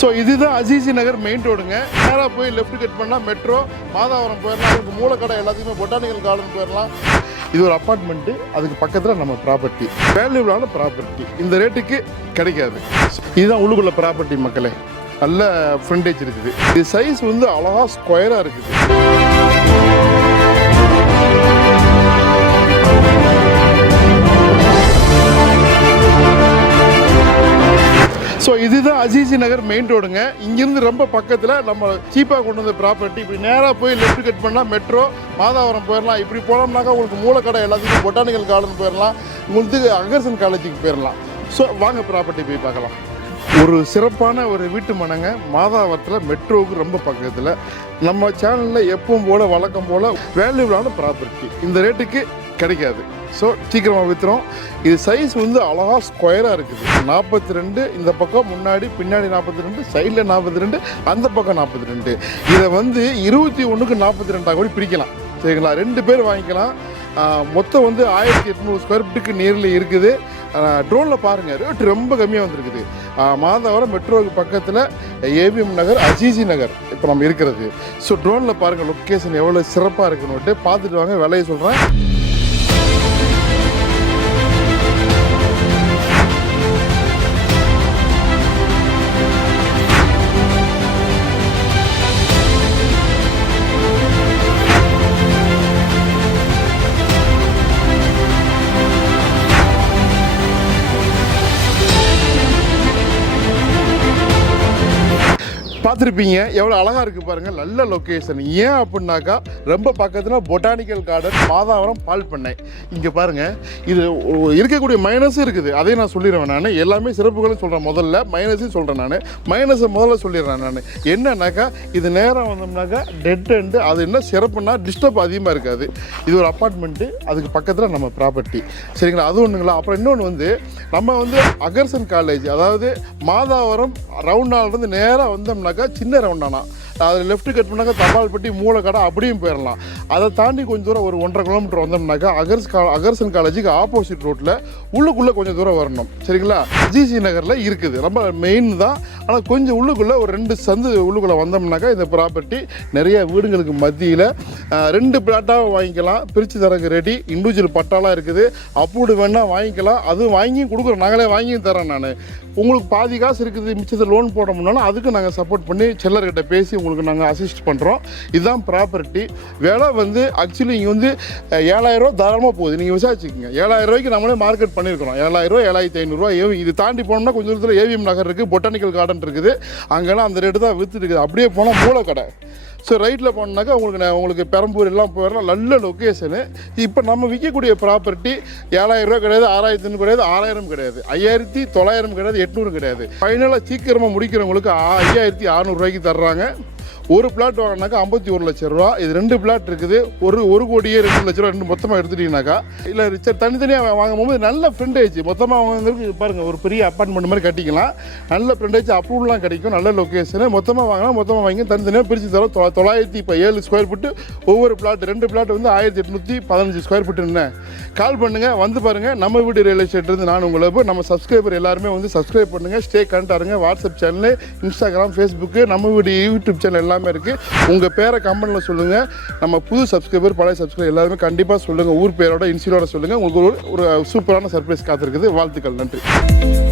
So இதுதான் Assisi நகர் main ரோடுங்க நேராக போய் லெஃப்ட் கட் பண்ணால் மெட்ரோ மாதாவரம் போயிடலாம் அதுக்கு மூலக்கடை எல்லாத்துக்குமே பொட்டானிக்கல் கார்டன் போயிடலாம் இது ஒரு அப்பார்ட்மெண்ட்டு அதுக்கு பக்கத்தில் நம்ம ப்ராப்பர்ட்டி வேல்யூபிளான ப்ராப்பர்ட்டி இந்த ரேட்டுக்கு கிடைக்காது. இதுதான் உள்ளுக்குள்ள ப்ராப்பர்ட்டி மக்களே. நல்ல ஃப்ரண்டேஜ் இருக்குது. இது சைஸ் வந்து அழகா ஸ்கொயராக இருக்குது. ஸோ இதுதான் அசிசி நகர் மெயின் ரோடுங்க இங்கிருந்து ரொம்ப பக்கத்தில் நம்ம சீப்பாக கொண்டு வந்த ப்ராப்பர்ட்டி இப்படி நேராக போய் லெஃப்ட் கட் பண்ணால் மெட்ரோ மாதாவரம் போயிடலாம் இப்படி போனோம்னாக்கா உங்களுக்கு மூலக்கடை எல்லாத்துக்கும் பொட்டானிக்கல் கார்டன் போயிடலாம் உங்களுக்கு அகர்சன் காலேஜுக்கு போயிடலாம் ஸோ வாங்க ப்ராப்பர்ட்டி போய் பார்க்கலாம். ஒரு சிறப்பான ஒரு வீட்டு மனங்க மாதாவரத்தில் மெட்ரோவுக்கு ரொம்ப பக்கத்தில். நம்ம சேனலில் எப்பவும் போல் வழக்கம் போல் வேல்யூபிளான ப்ராப்பர்ட்டி இந்த ரேட்டுக்கு கிடைக்காது. ஸோ சீக்கிரமாக விற்றுரும் இது சைஸ் வந்து அழகாக ஸ்கொயராக இருக்குது. நாற்பத்தி ரெண்டு இந்த பக்கம் முன்னாடி பின்னாடி நாற்பத்தி ரெண்டு சைடில் நாற்பத்தி ரெண்டு அந்த பக்கம் நாற்பத்தி ரெண்டு இதை வந்து இருபத்தி ஒன்றுக்கு நாற்பத்தி ரெண்டாக கூட பிரிக்கலாம். சரிங்களா? ரெண்டு பேர் வாங்கிக்கலாம். மொத்தம் வந்து ஆயிரத்தி எட்நூறு ஸ்கொயர் ஃபீட்டுக்கு நேரில் இருக்குது. ட்ரோனில் பாருங்கள் ரேட் ரொம்ப கம்மியாக வந்திருக்குது. மாதவரம் மெட்ரோவுக்கு பக்கத்தில் ஏபிஎம் நகர் அஜிசி நகர் இப்போ நம்ம இருக்கிறது. ஸோ ட்ரோனில் பாருங்கள் லொக்கேஷன் எவ்வளோ சிறப்பாக இருக்குன்னுட்டு பார்த்துட்டு வாங்க. விலையை சொல்கிறேன் பார்த்துருப்பீங்க. எவ்வளோ அழகாக இருக்குது பாருங்கள் நல்ல லொக்கேஷன் ஏன் அப்படின்னாக்கா ரொம்ப பக்கத்தில் பொட்டானிக்கல் கார்டன் மாதாவரம் பால் பண்ணை. இங்கே பாருங்கள் இது இருக்கக்கூடிய மைனஸும் இருக்குது. அதையும் நான் சொல்லிடுவேன் நான். எல்லாமே சிறப்புகளும் சொல்கிறேன் முதல்ல மைனஸையும் சொல்கிறேன் நான். மைனஸை முதல்ல சொல்லிடுறேன் நான். என்னன்னாக்கா இது நேரம் வந்தோம்னாக்கா டெட் எண்டு அது என்ன சிறப்புன்னா டிஸ்டர்ப் அதிகமாக இருக்காது. இது ஒரு அப்பார்ட்மெண்ட்டு அதுக்கு பக்கத்தில் நம்ம ப்ராப்பர்ட்டி சரிங்களா? அது ஒன்றுங்களா அப்புறம் இன்னொன்று வந்து நம்ம வந்து அகர்சன் காலேஜ் அதாவது மாதாவரம் ரவுண்டாலேருந்து நேராக வந்தோம்னாக்கா சின்ன ரவுண்டானா அதில் லெஃப்ட் கட் பண்ணாக்க தபால்பட்டி மூளைக்கடை அப்படியும் போயிடலாம் அதை தாண்டி கொஞ்சம் தூரம் ஒரு ஒன்றரை கிலோமீட்டர் வந்தோம்னாக்கா அகர்ஸ் கா அகர்சன் காலேஜுக்கு ஆப்போசிட் ரோட்டில் உள்ளுக்குள்ளே கொஞ்சம் தூரம் வரணும். சரிங்களா? ஜிசி நகரில் இருக்குது. ரொம்ப மெயின் தான். ஆனால் கொஞ்சம் உள்ளுக்குள்ளே ஒரு ரெண்டு சந்து உள்ளுக்குள்ளே வந்தோம்னாக்கா இந்த ப்ராப்பர்ட்டி நிறைய வீடுங்களுக்கு மத்தியில் ரெண்டு பிளாட்டாக வாங்கிக்கலாம். பிரித்து தரக்கு ரெடி இண்டிவிஜுவல் பட்டாலாம் இருக்குது. அப்ரூவ்டு வேணால் வாங்கிக்கலாம். அதுவும் வாங்கியும் கொடுக்குறோம். நாங்களே வாங்கியும் தரேன் நான். உங்களுக்கு பாதி காசு இருக்குது. மிச்சத்தை லோன் போட முடியலனா அதுக்கு நாங்கள் சப்போர்ட் பண்ணி செல்லர்கிட்ட பேசி உங்களுக்கு நாங்கள் அசிஸ்ட் பண்ணுறோம் இதுதான் ப்ராப்பர்ட்டி விலை வந்து ஆக்சுவலி இங்கே வந்து ஏழாயிரரூவா ரூபா தாராளமாக போகுது. நீங்கள் விசாரிச்சுக்கோங்க. ஏழாயிரம் ரூபாய்க்கு நம்மளே மார்க்கெட் பண்ணியிருக்கிறோம் ஏழாயிரரூவா ரூபா ஏழாயிரத்தி ஐநூறுரூவா ஏவி இது தாண்டி போனோம்னா கொஞ்சம் தூரத்தில் ஏவிஎம் நகர் இருக்குது பொட்டானிக்கல் கார்டன் இருக்குது. அங்கெல்லாம் அந்த ரேட்டு தான் விற்றுருக்குது அப்படியே போனால் மூலக்கடை. ஸோ ரைட்டில் போனோம்னாக்கா உங்களுக்கு நான் உங்களுக்கு பெரம்பூர் எல்லாம் போயிடலாம். நல்ல லொக்கேஷனு இப்போ நம்ம விற்கக்கூடிய ப்ராப்பர்ட்டி ஏழாயிரரூவா ரூபா கிடையாது ஆறாயிரத்துன்னு கிடையாது ஆறாயிரம் கிடையாது. ஐயாயிரத்தி தொள்ளாயிரம் கிடையாது எட்நூறு கிடையாது. ஃபைனலாக சீக்கிரமாக முடிக்கிறவங்களுக்கு ஐயாயிரத்தி அறநூறுவாய்க்கு தர்றாங்க. ஒரு பிளாட் வாங்கினாக்கா ஐம்பத்தி ஒரு லட்ச ரூபா. இது ரெண்டு பிளாட் இருக்குது. ஒரு ஒரு கோடியே ரெண்டு லட்ச ரூபா. ரெண்டு மொத்தமாக எடுத்துட்டீங்கன்னாக்கா இல்லை சரி தனித்தனியாக வாங்கும்போது நல்ல ஃப்ரெண்டேஜ் மொத்தமாக வாங்குறதுக்கு பாருங்கள் ஒரு பெரிய அப்பார்ட்மெண்ட் மாதிரி கட்டிக்கலாம். நல்ல ஃப்ரெண்டேஜ் அப்ரூவல்லாம் கிடைக்கும். நல்ல லொக்கேஷனு மொத்தமாக வாங்கினா மொத்தமாக வாங்கி தனித்தனியாக பிரித்து தரோம் தொ- தொள்ளாயிரத்தி இப்போ ஏழு ஸ்கொயர் ஃபீட்டு ஒவ்வொரு பிளாட் ரெண்டு பிளாட் வந்து ஆயிரத்தி எட்நூற்றி பதினஞ்சு ஸ்கொயர் ஃபீட் என்ன? கால் பண்ணுங்கள் வந்து பாருங்கள் நம்ம வீடு ரியல் எஸ்டேட் இருந்து நான் உங்களை நம்ம சப்ஸ்கிரைபர் எல்லாருமே வந்து சப்ஸ்கிரைப் பண்ணுங்கள் ஸ்டே கண்டாருங்க வாட்ஸ்அப் சேனல் இன்ஸ்டாகிராம் ஃபேஸ்புக்கு நம்ம வீடு யூடியூப் சேனல் எல்லாம் இருக்குது உங்கள் பேரை கம்பெனியில் சொல்லுங்கள் நம்ம புது சப்ஸ்கிரைபர் பழைய சப்ஸ்கிரைபர் எல்லாருமே கண்டிப்பாக சொல்லுங்கள் ஊர் பேரோட இன்சிலோட சொல்லுங்கள் உங்களுக்கு ஒரு ஒரு சூப்பரான சர்ப்ரைஸ் காத்திருக்குது. வாழ்த்துக்கள். நன்றி.